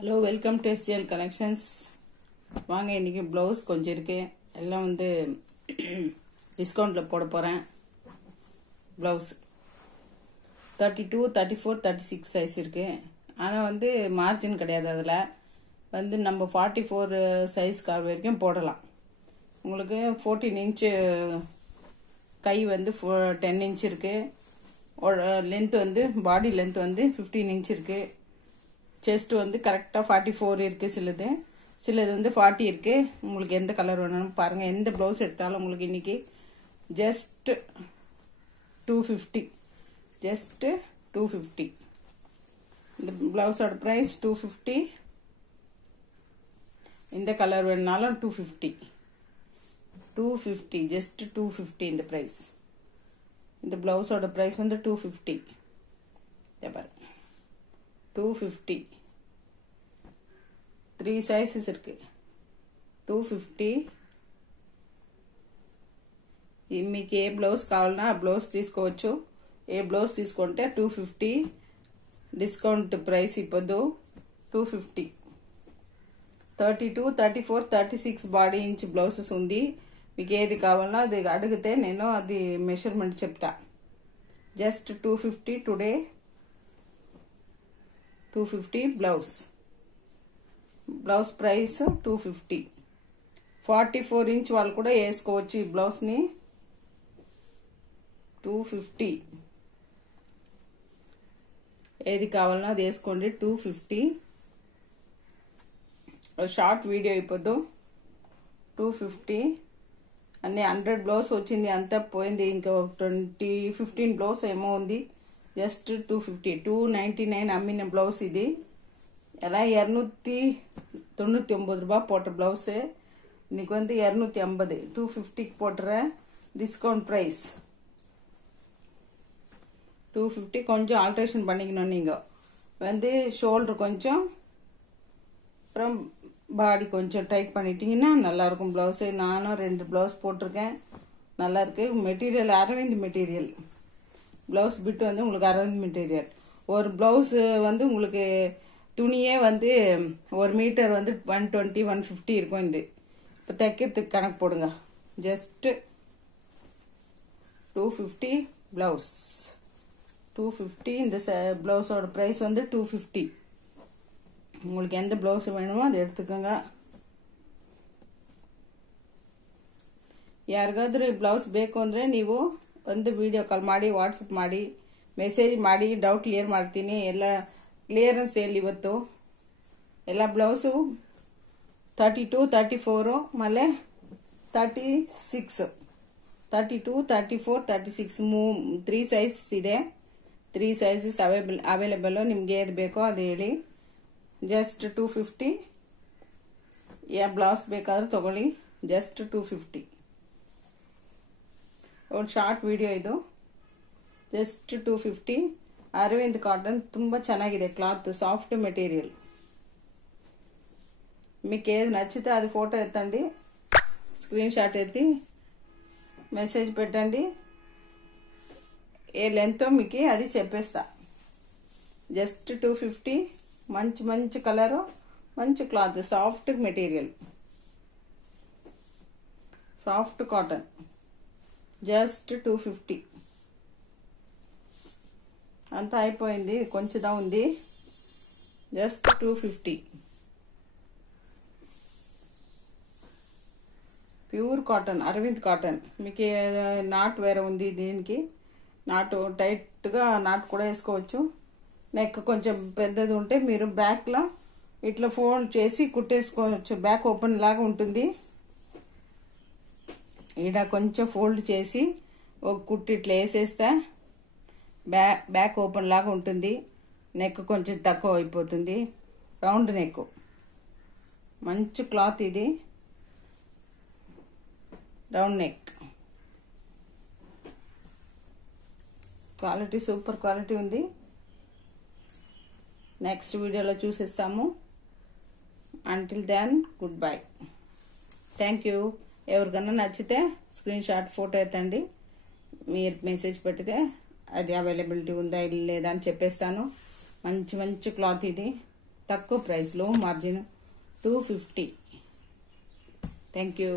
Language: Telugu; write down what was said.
Hello, welcome to SGL collections. வாங்க, இன்னைக்கு ப்ளவுஸ் கொஞ்சம் இருக்கு. எல்லாம் டிஸ்கவுண்ட்டில் போட போகிறேன். ப்ளவுஸ் 32, 34, 36 சைஸ் இருக்கு. ஆனால் மார்ஜின் கிடையாது. அதில் நம்ம 44 சைஸ் வரைக்கும் போடலாம். உங்களுக்கு 14 இன்ச்சு கை 10 இன்ச் இருக்கு. லென்த் பாடி லென்த் 15 இன்ச் இருக்கு. செஸ்ட் கரெக்டாக 44 இருக்கு. சிலது 40 இருக்கு. உங்களுக்கு எந்த கலர் வேணும்னு பாருங்க. எந்த ப்ளவுஸ் எடுத்தாலும் உங்களுக்கு இன்னைக்கு ஜஸ்ட் 250. ஜஸ்ட் 250. இந்த பிளவுஸோட பிரைஸ் 250. இந்த கலர் வேணுனாலும் 250. 250 ஜஸ்ட் 250 இந்த பிரைஸ். இந்த பிளவுஸோட பிரைஸ் 250. பாருங்க, 250. 3 సైజెస్ இருக்கு. 250. మీకు ఏ బ్లౌజ్ కావాలన్నా ఆ బ్లౌజ్ తీసుకోవచ్చు. ఏ బ్లౌజ్ తీసుకుంటే 250. డిస్కౌంట్ ప్రైస్ ఇప్పుడు 250. 32, 34, 36 బాడీ ఇంచ్ బ్లౌజెస్ ఉంది. మీకు ఏది కావాలన్నా అది అడిగితే నేను అది మెజర్మెంట్ చెప్తా. Just 250 today. 250 blouse price 250. 44 inch వాళ్ళు కూడా వేసుకోవచ్చు ఈ బ్లౌజ్ ని. 250. ఏది కావాలన్నా అది వేసుకోండి. 250. షార్ట్ వీడియో ఇప్పుడు 250. అన్ని 100 బ్లౌజ్ వచ్చింది, అంతా పోయింది. ఇంకా 15 బ్లౌజ్ ఏమో ఉంది. జస్ట్ 250. 299 அம்மின பிளவுஸ் இது. எல்லாம் 299 ரூபாய் போட்ட பிளவுஸ். இன்னைக்கு 250. 250 போட்டுற டிஸ்கவுண்ட் பிரைஸ் 250. கொஞ்சம் ஆல்ட்ரேஷன் பண்ணிக்கணும். நீங்க ஷோல்டர் கொஞ்சம், அப்புறம் பாடி கொஞ்சம் டைட் பண்ணிட்டீங்கன்னா நல்லா இருக்கும் பிளவுஸ். நானும் 2 பிளவுஸ் போட்டிருக்கேன், நல்லா இருக்கு. Material Arvind material. Blouse bit உங்களுக்கு அரவிந்த் மெட்டீரியல். ஒரு பிளவுஸ் உங்களுக்கு துணியே 1 மீட்டர் 120, 150 இருக்கும். இது இப்போ தைக்கிறதுக்கு கணக்கு போடுங்க. Just 250 blouse. 250. இந்த பிளவுஸோட பிரைஸ் 250. உங்களுக்கு எந்த பிளவுஸ் வேணுமோ அதை எடுத்துக்கோங்க. ಯಾರಿಗಾದ್ರೂ ಬ್ಲೌಸ್ ಬೇಕು ಅಂದ್ರೆ ನೀವು ವಿಡಿಯೋ ಕಾಲ್ ಮಾಡಿ, ವಾಟ್ಸಪ್ ಮಾಡಿ, ಮೆಸೇಜ್ ಮಾಡಿ, ಡೌಟ್ ಕ್ಲಿಯರ್ ಮಾಡ್ತೀನಿ. ಎಲ್ಲ ಕ್ಲಿಯರೆನ್ಸ್ ಸೇಲ್ ಇವತ್ತು. ಎಲ್ಲ ಬ್ಲೌಸು 32, 34 ಮಳೆ 36. 32, 34, 36 3 ಸೈಜ್ ಇದೆ. 3 ಸೈಜಸ್ ಅವೈಲೇಬಲ್. ನಿಮ್ಗೆ ಏದು ಬೇಕೋ ಅದು ಹೇಳಿ. ಜಸ್ಟ್ 250. ಯಾವ ಬ್ಲೌಸ್ ಬೇಕಾದ್ರೂ ತಗೊಳ್ಳಿ. ಜಸ್ಟ್ 250. ಒಂದು ಶಾರ್ಟ್ ವಿಡಿಯೋ ಇದು. ಜಸ್ಟ್ 250. ಅರವಿಂದ್ ಕಾಟನ್ ತುಂಬಾ ಚೆನ್ನಾಗಿದೆ. Cloth soft material. మీకు ఏది నచ్చితే అది ఫోటో ఎత్తండి, స్క్రీన్ షాట్ ఎత్తి మెసేజ్ పెట్టండి. ఏ లెంత్ మీకు అది చెప్పేస్తా. జస్ట్ 250. మంచి మంచి కలర్, మంచి cloth, soft material, soft cotton. Just 250. అంతా అయిపోయింది, కొంచెం ఉంది. Just 250. Pure cotton, Arvind cotton. మీకు నాట్ వేరే ఉంది. దీనికి నాటు టైట్గా నాటు కూడా వేసుకోవచ్చు. నెక్ కొంచెం పెద్దది ఉంటే మీరు బ్యాక్లో ఇట్లా ఫోల్డ్ చేసి కుట్టేసుకోవచ్చు. బ్యాక్ ఓపెన్ లాగా ఉంటుంది. ఈడ కొంచెం ఫోల్డ్ చేసి ఒక కుట్టి ఇట్లా వేసేస్తే బ్యాక్ ఓపెన్ లాగా ఉంటుంది. నెక్ కొంచెం తక్కువ అయిపోతుంది. Round neck. మంచి క్లాత్ ఇది. Round neck quality super quality ఉంది. నెక్స్ట్ వీడియోలో చూసేస్తాము. Until then good bye. Thank you. ఎవరికన్నా నచ్చితే స్క్రీన్ షాట్ ఫోటో ఎత్తండి. మీరు మెసేజ్ పెట్టితే అది అవైలబిలిటీ ఉందా లేదా అని చెప్పేస్తాను. మంచి మంచి క్లాత్ ఇది. తక్కువ ప్రైస్, లో మార్జిన్ 250. Thank you.